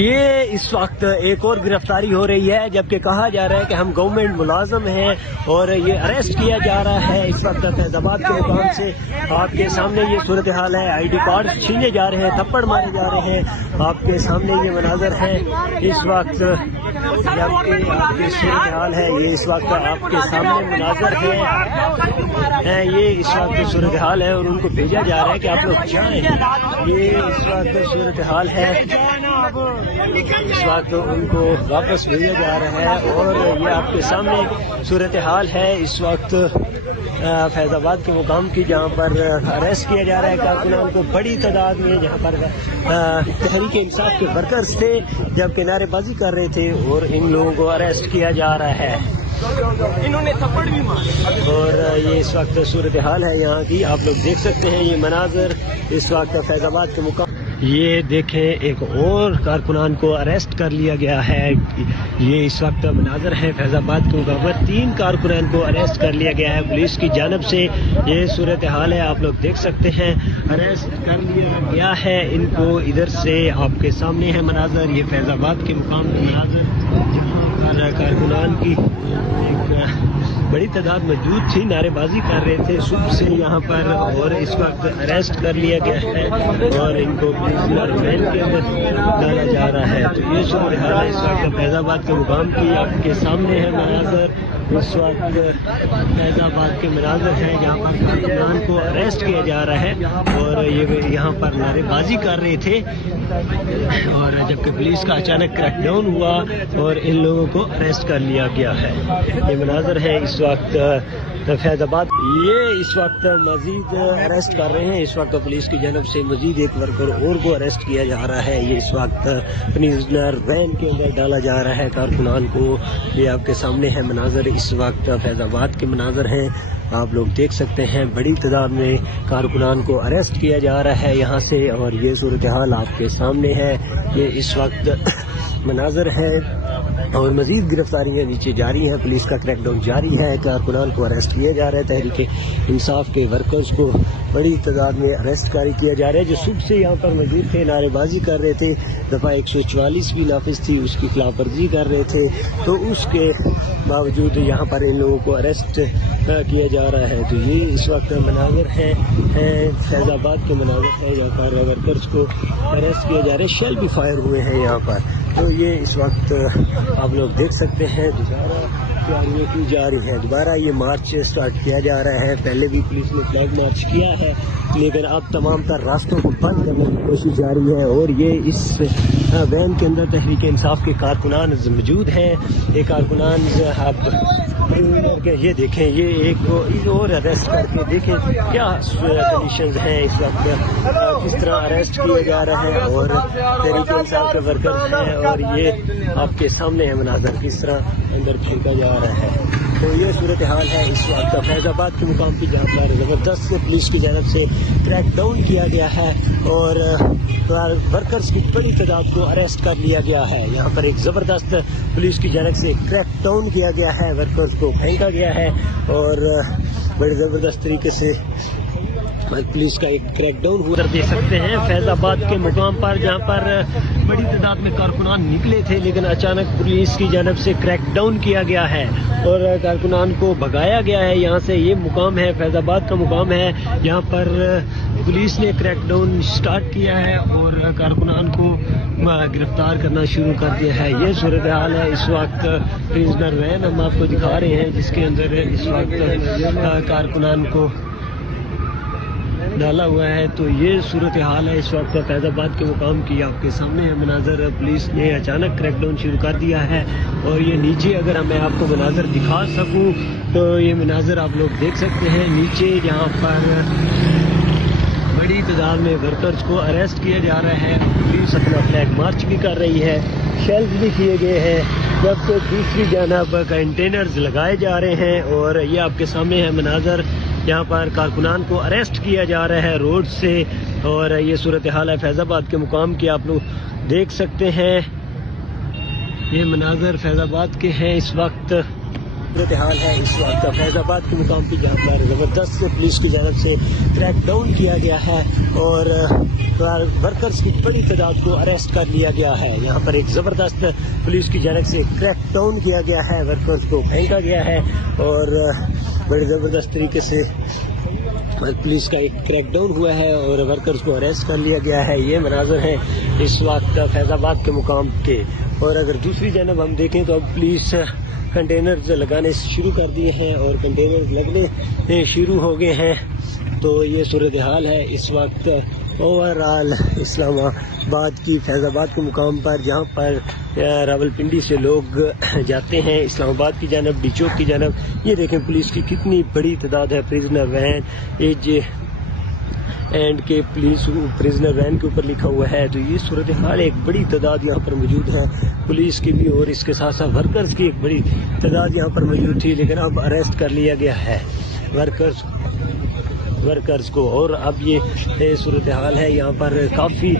یہ اس وقت ایک اور گرفتاری ہو رہی ہے، جبکہ کہا جا رہا ہے کہ ہم گورنمنٹ ملازم ہیں اور یہ اریسٹ کیا جا رہا ہے اس وقت فیض آباد کے مقام سے۔ آپ کے سامنے یہ صورتحال ہے، آئی ڈی کارڈ چھینے جا رہے ہیں، تھپڑ مارے جا رہے ہیں، آپ کے سامنے یہ مناظر ہیں اس وقت، جبکہ آپ کی صورتحال ہے یہ اس وقت آپ کے سامنے مناظر ہے، یہ اس وقت صورتحال ہے اور ان کو بھیجا جا رہا ہے کہ آپ لوگ جائیں۔ یہ اس وقت صورتحال ہے، اس وقت ان کو واپس بھیجا جا رہا ہے اور یہ آپ کے سامنے صورتحال ہے اس وقت فیض آباد کے مقام کی، جہاں پر اریسٹ کیا جا رہا ہے کارکنان کو بڑی تعداد میں، جہاں پر تحریک انصاف کے ورکرز تھے جب نعرے بازی کر رہے تھے اور ان لوگوں کو اریسٹ کیا جا رہا ہے، انہوں نے تھپڑ بھی مارے۔ اور یہ اس وقت صورتحال ہے یہاں کی، آپ لوگ دیکھ سکتے ہیں یہ مناظر اس وقت فیض آباد کے مقام۔ یہ دیکھیں ایک اور کارکنان کو اریسٹ کر لیا گیا ہے، یہ اس وقت مناظر ہے فیض آباد کے مقام پر، 3 کارکنان کو اریسٹ کر لیا گیا ہے پولیس کی جانب سے۔ یہ صورتحال ہے، آپ لوگ دیکھ سکتے ہیں، اریسٹ کر لیا گیا ہے ان کو، ادھر سے آپ کے سامنے ہے مناظر، یہ فیض آباد کے مقام کے مناظر، جہاں پر کارکنان کی ایک بڑی تعداد موجود تھی، نعرے بازی کر رہے تھے صبح سے یہاں پر، اور اس وقت اریسٹ کر لیا گیا ہے اور ان کو پرزنر وین کے اندر ڈالا جا رہا ہے۔ تو یہ صورتحال ہے اس وقت فیض آباد کے مقام کی، آپ کے سامنے ہے مناظر، اس وقت فیض آباد کے مناظر ہیں جہاں پر کارکنان کو اریسٹ کیا جا رہا ہے اور یہ یہاں پر نعرے بازی کر رہے تھے، اور جبکہ پولیس کا اچانک کریک ڈاؤن ہوا اور ان لوگوں کو اریسٹ کر لیا گیا ہے۔ یہ مناظر ہے اس وقت فیض آباد، یہ اس وقت مزید اریسٹ کر رہے ہیں، اس وقت پولیس کی جانب سے مزید ایک ورکر اور کو اریسٹ کیا جا رہا ہے، یہ اس وقت پرزنر وین کے اندر ڈالا جا رہا ہے کارکنان کو۔ یہ آپ کے سامنے ہے مناظر، اس وقت فیض آباد کے مناظر ہیں، آپ لوگ دیکھ سکتے ہیں بڑی تعداد میں کارکنان کو اریسٹ کیا جا رہا ہے یہاں سے، اور یہ صورتحال آپ کے سامنے ہے، یہ اس وقت مناظر ہے اور مزید گرفتاریاں نیچے جاری ہیں، پولیس کا کریک ڈاؤن جاری ہے، کارکنان کو اریسٹ کیا جا رہا ہے، تحریک انصاف کے ورکرز کو بڑی تعداد میں اریسٹ کاری کیا جا رہا ہے جو صبح سے یہاں پر موجود تھے، نعرے بازی کر رہے تھے، دفعہ 144 بھی نافذ تھی اس کی خلاف ورزی کر رہے تھے، تو اس کے باوجود یہاں پر ان لوگوں کو اریسٹ کیا جا رہا ہے۔ تو یہ اس وقت مناظر ہیں فیض آباد کے مناظر ہیں جہاں پر ورکرز کو اریسٹ کیا جا رہا ہے، شیل بھی فائر ہوئے ہیں یہاں پر۔ تو یہ اس وقت آپ لوگ دیکھ سکتے ہیں دوبارہ تیاریاں کی جا رہی ہیں، دوبارہ یہ مارچ سٹارٹ کیا جا رہا ہے، پہلے بھی پولیس نے فلیگ مارچ کیا ہے لیکن اب تمام تر راستوں کو بند کرنے کی کوشش جاری ہے، اور یہ اس وین کے اندر تحریک انصاف کے کارکنان موجود ہیں، یہ کارکنان اب یہ دیکھیں، یہ ایک اور اریسٹ کر کے دیکھیں کیا کنڈیشنز ہیں اس وقت، کس طرح اریسٹ کیا جا رہا ہے اور تحریک انصاف کے ورکرز ہیں، اور یہ آپ کے سامنے ہے مناظر کس طرح اندر پھینکا جا رہا ہے۔ تو یہ صورتحال ہے اس وقت فیض آباد کے مقام کی، جہاں پر زبردست پولیس کی جانب سے کریک ڈاؤن کیا گیا ہے اور ورکرز کی بڑی تعداد کو اریسٹ کر لیا گیا ہے۔ یہاں پر ایک زبردست پولیس کی جانب سے کریک ڈاؤن کیا گیا ہے، ورکرز کو پھینکا گیا ہے اور بڑے زبردست طریقے سے پولیس کا ایک کریک ڈاؤن ہوا۔ دیکھ سکتے ہیں فیض آباد کے مقام پر جہاں پر بڑی تعداد میں کارکنان نکلے تھے لیکن اچانک پولیس کی جانب سے کریک ڈاؤن کیا گیا ہے اور کارکنان کو بھگایا گیا ہے یہاں سے۔ یہ مقام ہے فیض آباد کا مقام ہے، یہاں پر پولیس نے کریک ڈاؤن سٹارٹ کیا ہے اور کارکنان کو گرفتار کرنا شروع کر دیا ہے۔ یہ صورتحال ہے اس وقت، پرزنر وین ہم آپ کو دکھا رہے ہیں جس کے اندر اس وقت کارکنان کو ڈالا ہوا ہے۔ تو یہ صورتحال ہے اس وقت فیض آباد کے مقام کی، آپ کے سامنے ہے مناظر، پولیس نے اچانک کریک ڈاؤن شروع کر دیا ہے اور یہ نیچے اگر میں آپ کو مناظر دکھا سکوں تو یہ مناظر آپ لوگ دیکھ سکتے ہیں نیچے، جہاں پر بڑی تعداد میں ورکرز کو اریسٹ کیا جا رہا ہے، پولیس اپنا فلیگ مارچ بھی کر رہی ہے، شیلز بھی کیے گئے ہیں، جبکہ دوسری جانب کنٹینرز لگائے جا رہے ہیں، اور یہ آپ کے سامنے ہے مناظر، یہاں پر کارکنان کو اریسٹ کیا جا رہا ہے روڈ سے، اور یہ صورتحال ہے فیض آباد کے مقام کی، آپ لوگ دیکھ سکتے ہیں۔ یہ مناظر فیض آباد کے ہیں اس وقت، صورتحال ہے اس وقت فیض آباد کے مقام پہ، جہاں پر زبردست پولیس کی جانب سے کریک ڈاؤن کیا گیا ہے اور ورکرز کی بڑی تعداد کو اریسٹ کر لیا گیا ہے۔ یہاں پر ایک زبردست پولیس کی جانب سے کریک ڈاؤن کیا گیا ہے، ورکرز کو پھینکا گیا ہے اور بڑے زبردست طریقے سے پولیس کا ایک کریک ڈاؤن ہوا ہے اور ورکرز کو اریسٹ کر لیا گیا ہے۔ یہ مناظر ہیں اس وقت فیض آباد کے مقام کے۔ اور اگر دوسری جانب ہم دیکھیں تو اب پولیس کنٹینرز لگانے شروع کر دیے ہیں اور کنٹینرز لگنے شروع ہو گئے ہیں۔ تو یہ صورتحال ہے اس وقت اوور آل اسلام آباد کی، فیض آباد کے مقام پر، جہاں پر راولپنڈی سے لوگ جاتے ہیں اسلام آباد کی جانب، ڈی چوک کی جانب۔ یہ دیکھیں پولیس کی کتنی بڑی تعداد ہے، پریزنر وین ایج اینڈ کے پولیس پریزنر وین کے اوپر لکھا ہوا ہے۔ تو یہ صورتحال ایک بڑی تعداد یہاں پر موجود ہے پولیس کی بھی، اور اس کے ساتھ ساتھ ورکرز کی ایک بڑی تعداد یہاں پر موجود تھی، لیکن اب اریسٹ کر لیا گیا ہے ورکرز کو۔ اور اب یہ صورتحال ہے، یہاں پر کافی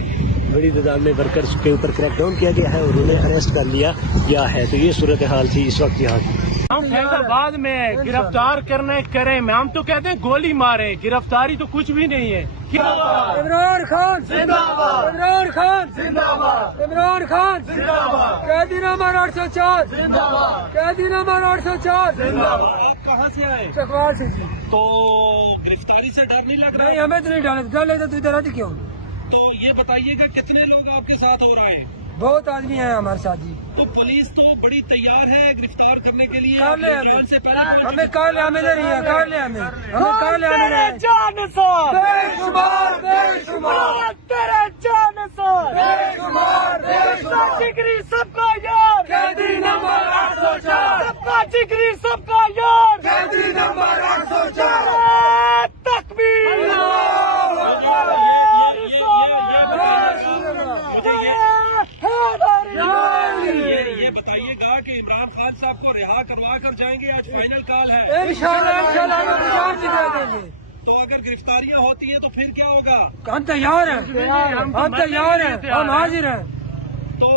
بڑی تعداد میں ورکرز کے اوپر کریک ڈاؤن کیا گیا ہے اور انہیں اریسٹ کر لیا گیا ہے۔ تو یہ صورتحال تھی اس وقت یہاں کی۔ ہم فیض آباد میں گرفتار کریں ہم تو کہتے ہیں گولی مارے، گرفتاری تو کچھ بھی نہیں ہے۔ عمران خان زندہ باد، عمران خان زندہ باد، عمران خان زندہ باد، قیدی نمبر 804 زندہ باد، قیدی نمبر 804 زندہ باد۔ آپ کہاں سے آئے؟ چکوال سے جی۔ تو گرفتاری سے ڈر نہیں لگ رہا؟ نہیں ہمیں تو نہیں ڈر لگتا، تو ادھر آتے کیوں؟ تو یہ بتائیے گا کتنے لوگ آپ کے ساتھ ہو رہے ہیں؟ بہت آدمی ہیں ہمارے ساتھ جی۔ تو پولیس تو بڑی تیار ہے گرفتار کرنے کے لیے، کر لیں ہمیں، سے پہلے ہمیں کر لیں، ہمیں نہیں ہے، کر لیں ہمیں کر لیں ہمیں۔ بے شمار بے شمار تیرے جان سار، بے شمار بے شمار جگری سب کا یار، قیدی نمبر 804 سب کا جگری سب کا یار، قیدی نمبر 804 تکبیر یہ بتائیے گا کہ عمران خان صاحب کو رہا کروا کر جائیں گے؟ آج فائنل کال ہے، انشاءاللہ ہم جان سے دے دیں گے۔ تو اگر گرفتاریاں ہوتی ہیں تو پھر کیا ہوگا؟ ہم تیار ہیں، ہم تیار ہیں، ہم حاضر ہیں۔ تو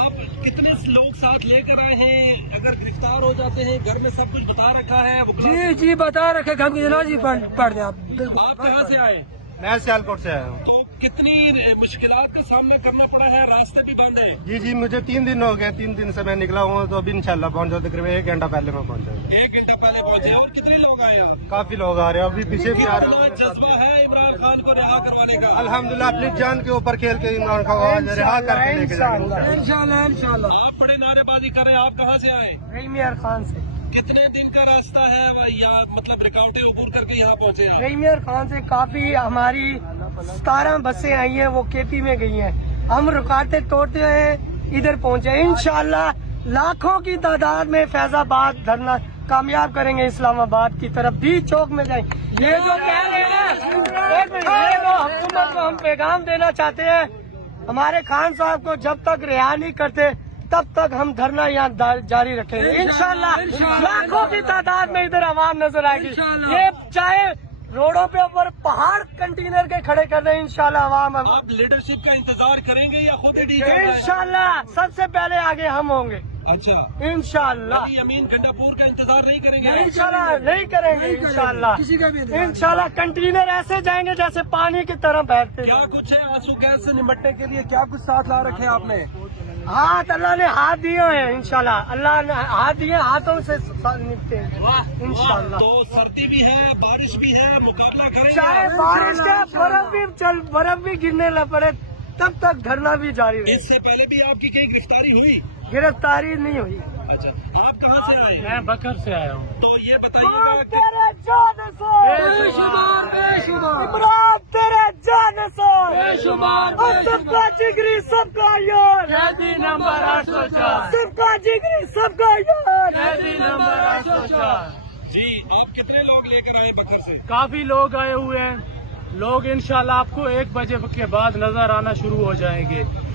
آپ کتنے لوگ ساتھ لے کر آئے ہیں؟ اگر گرفتار ہو جاتے ہیں گھر میں سب کچھ بتا رکھا ہے؟ جی جی بتا رکھے، ہم کی جنازی پڑھ دیں آپ۔ آپ کہاں سے آئے؟ میں سیالکوٹ سے آیا ہوں۔ تو کتنی مشکلات کا سامنا کرنا پڑا ہے؟ راستے بھی بند ہے؟ جی مجھے 3 دن ہو گئے، 3 دن سے میں نکلا ہوں، تو ابھی انشاءاللہ پہنچ جاؤ، تقریباً 1 گھنٹہ پہلے میں پہنچا ہوں۔ 1 گھنٹہ پہلے پہنچے۔ اور کتنے لوگ آئے ہیں؟ کافی لوگ آ رہے ہیں، ابھی پیچھے بھی آ رہے کتنا جذبہ ہے عمران خان کو رہا کروانے کا؟ الحمدللہ اپنی جان کے اوپر کھیل کے عمران خان کو رہا کر کے لے کے جائیں گے۔ انشاءاللہ انشاءاللہ۔ آپ بڑے نعرے بازی کر رہے ہیں، آپ کہاں سے آئے؟ ریمیر خان سے۔ کتنے دن کا راستہ ہے یا مطلب رکاوٹیں عبور کر کے یہاں پہنچے ہیں؟ ریمیر خان سے کافی ہماری 17 بسیں آئی ہیں، وہ کے پی میں گئی ہیں، ہم رکاوٹیں توڑتے ہوئے ادھر پہنچے۔ انشاءاللہ لاکھوں کی تعداد میں فیض آباد دھرنا کامیاب کریں گے، اسلام آباد کی طرف بھی چوک میں جائیں۔ یہ جو کہہ رہے ہیں یہ جو حکومت کو ہم پیغام دینا چاہتے ہیں، ہمارے خان صاحب کو جب تک رہا نہیں کرتے تب تک ہم دھرنا یہاں جاری رکھیں گے۔ انشاءاللہ لاکھوں کی تعداد میں ادھر عوام نظر آئے گی۔ یہ چاہے روڈوں پہ اوپر پہاڑ کنٹینر کے کھڑے کر دیں، انشاءاللہ عوام آپ لیڈرشپ کا انتظار کریں گے یا خود انشاءاللہ سب سے پہلے آگے ہم ہوں گے۔ اچھا، انشاءاللہ امین گنڈاپور کا انتظار نہیں کریں گے؟ انشاءاللہ نہیں کریں گے، انشاءاللہ انشاءاللہ کنٹینر ایسے جائیں گے جیسے پانی کی طرح بہتے۔ کیا کچھ ہے آنسو گیس سے نمٹنے کے لیے؟ کیا کچھ ساتھ لا رکھے آپ نے؟ ہاتھ اللہ نے ہاتھ دیے ہیں، انشاءاللہ اللہ نے ہاتھ دیے، ہاتھوں سے نپٹتے ہیں انشاءاللہ۔ تو سردی بھی ہے، بارش بھی ہے، مقابلہ کریں چاہے بارش ہے، برف بھی گرنے لگ پڑے تب تک دھرنا بھی جاری رہے۔ اس سے پہلے بھی آپ کی کہیں گرفتاری ہوئی؟ گرفتاری نہیں ہوئی۔ اچھا، آپ کہاں سے آئے؟ میں بکر سے آیا ہوں۔ تو یہ بتائیے تیرے جان سے بے شمار بے شمار عمران، تیرے جان سے بے شمار، سب کا جگری سب کا یار، قیدی نمبر 804، سب کا جگری سب کا یار، قیدی نمبر 804۔ جی آپ کتنے لوگ لے کر آئے بکر سے؟ کافی لوگ آئے ہوئے ہیں، لوگ انشاءاللہ آپ کو 1 بجے کے بعد نظر آنا شروع ہو جائیں گے۔